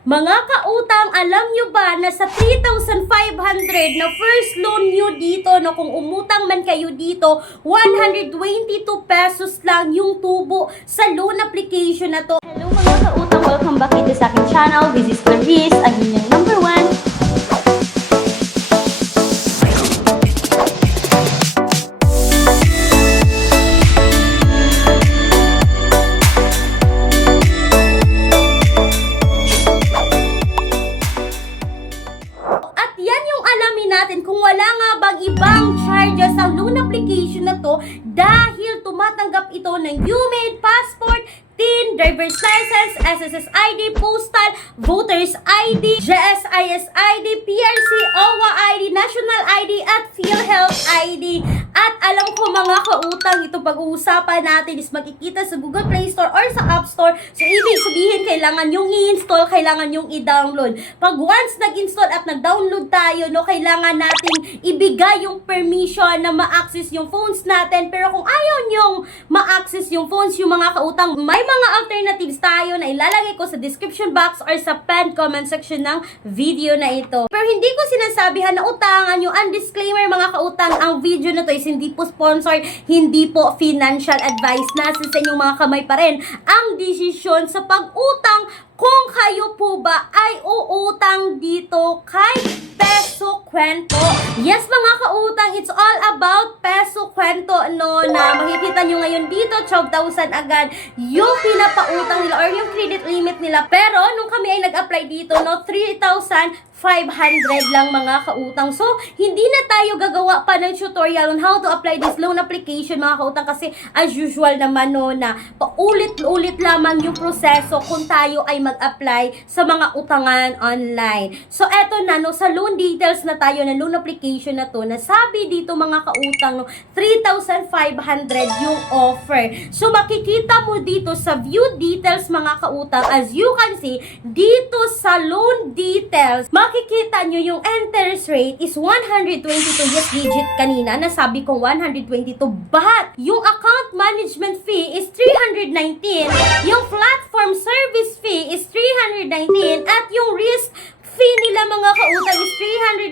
Mga kautang, alam nyo ba na sa 3,500 na first loan nyo dito, no, kung umutang man kayo dito, 122 pesos lang yung tubo sa loan application na to. Hello mga kautang, welcome back dito sa aking channel. This is Clarice, ang inyong number 1. Kung wala nga bang ibang charges sa loan application na to dahil tumatanggap ito ng UMID, passport, TIN, driver's license, SSS ID, postal, voters ID, GSIS ID, PRC, OWA ID, National ID, at PhilHealth ID. At alam ko mga kautang, ito pag-uusapan natin is makikita sa Google Play Store or sa App Store. So, ibig sabihin, kailangan yung i-install, kailangan yung i-download. Pag once nag-install at nag-download tayo, no, kailangan natin ibigay yung permission na ma-access yung phones natin. Pero kung ayaw nyong ma-access yung phones, yung mga kautang, may mga alternatives tayo na ilalagay ko sa description box or sa pinned comment section ng video na ito. Pero hindi ko sinasabihan na utangan yung disclaimer mga kautang, ang video na to is hindi po sponsored, hindi po financial advice. Nasa sa inyong mga kamay pa rin ang desisyon sa pag-utang kung kayo po ba ay uutang dito kay Peso Kwento. Yes mga kautang, it's all about Peso Kwento, no, na makikita nyo ngayon dito, 12,000 agad yung pinapautang nila or yung credit limit nila. Pero nung kami ay nag-apply dito, no, 3,500 lang mga kautang. So, hindi na tayo gagawa pa ng tutorial on how to apply this loan application mga kautang kasi as usual naman, no, na paulit-ulit lamang yung proseso kung tayo ay mag-apply sa mga utangan online. So, eto na, no, sa loan details na tayo na loan application na to, nasabi dito mga kautang, no, 3,500 yung offer. So, makikita mo dito sa view details mga kautang, as you can see, dito sa loan details, makikita nyo yung interest rate is 122, yes, digit kanina, nasabi kong 122, but yung account management fee is 319, yung platform service fee is 319, at yung risk fee nila mga kautang is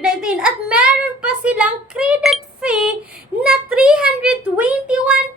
319, at meron pa silang credit fee na 321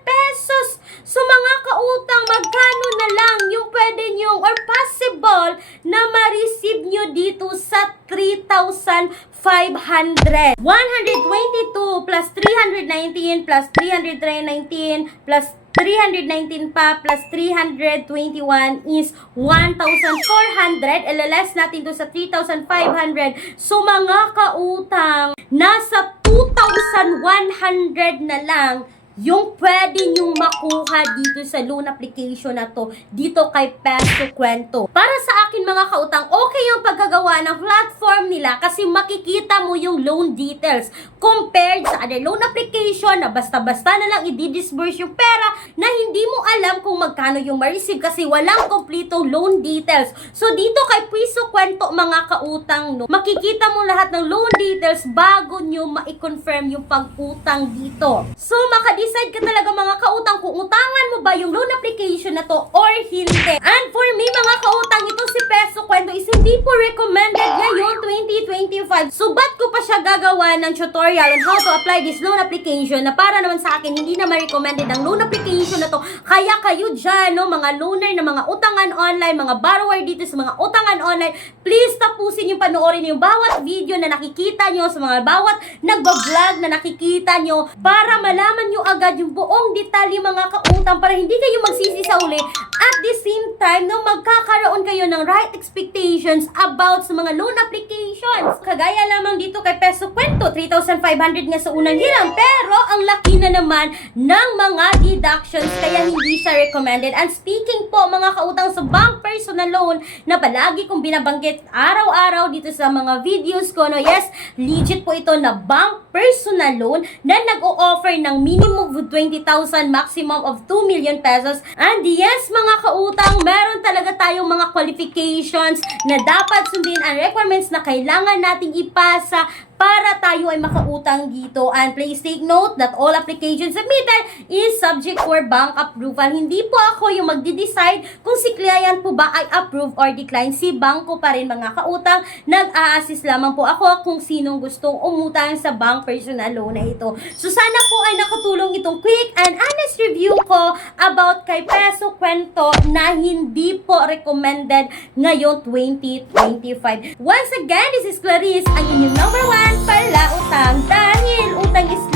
pesos. So mga kautang, magkano na lang yung pwede nyo or possible na ma-receive nyo dito sa 3,500? 122 plus 319 plus 319 plus 319 pa plus 321 is 1,400. LLS natin to sa 3,500. So mga kautang, nasa 2,100 na lang yung pwede nyong makuha dito sa loan application na to, dito kay Peso Kwento. Para sa akin mga kautang, okay yung paggagawa ng platform nila kasi makikita mo yung loan details compared sa other loan application na basta-basta na lang i-disburse yung pera na hindi mo alam kung magkano yung ma-receive kasi walang kompletong loan details. So dito kay Peso Kwento mga kautang, no, makikita mo lahat ng loan details bago nyo ma-confirm yung pag-utang dito. So decide ka talaga mga kautang kung utangan mo ba yung loan application na to or hindi. And for me mga kautang, itong si Peso Kwento is hindi po recommended ngayon 2025. So ba't ko pa siya gagawa ng tutorial on how to apply this loan application na para naman sa akin hindi na ma-recommended ang loan application na to. Kaya kayo dyan, no, mga loaner na mga utangan online, mga borrower dito sa mga utangan online, please tapusin yung panoorin yung bawat video na nakikita nyo, sa mga bawat nagbablog na nakikita nyo para malaman nyo agad yung buong detalye mga kautang para hindi kayo magsisi sa uli. At the same time, no, magkakaroon kayo ng right expectations about sa mga loan applications. Kagaya lamang dito kay Peso Kwento, 3,500 nga sa unang hiram, pero ang laki na naman ng mga deductions kaya hindi siya recommended. And speaking po mga kautang sa bank personal loan na palagi kong binabanggit araw-araw dito sa mga videos ko, no, yes, legit po ito na bank personal loan na nag-o-offer ng minimum of 20,000, maximum of 2 million pesos. And yes, mga kautang, meron talaga tayong mga qualifications na dapat sundin ang requirements na kailangan nating ipasa para tayo ay makautang dito. And please take note that all applications submitted is subject for bank approval. Hindi po ako yung magde-decide kung si client po ba ay approve or decline. Si banko pa rin mga kautang. Nag-a-assist lamang po ako kung sinong gustong umutang sa bank personal loan na ito. So sana po ay nakatulong itong quick and honest review ko about kay Peso Kwento na hindi po recommended ngayong 2025. Once again, this is Clarice, ang inyong number 1 pala utang dahil utang is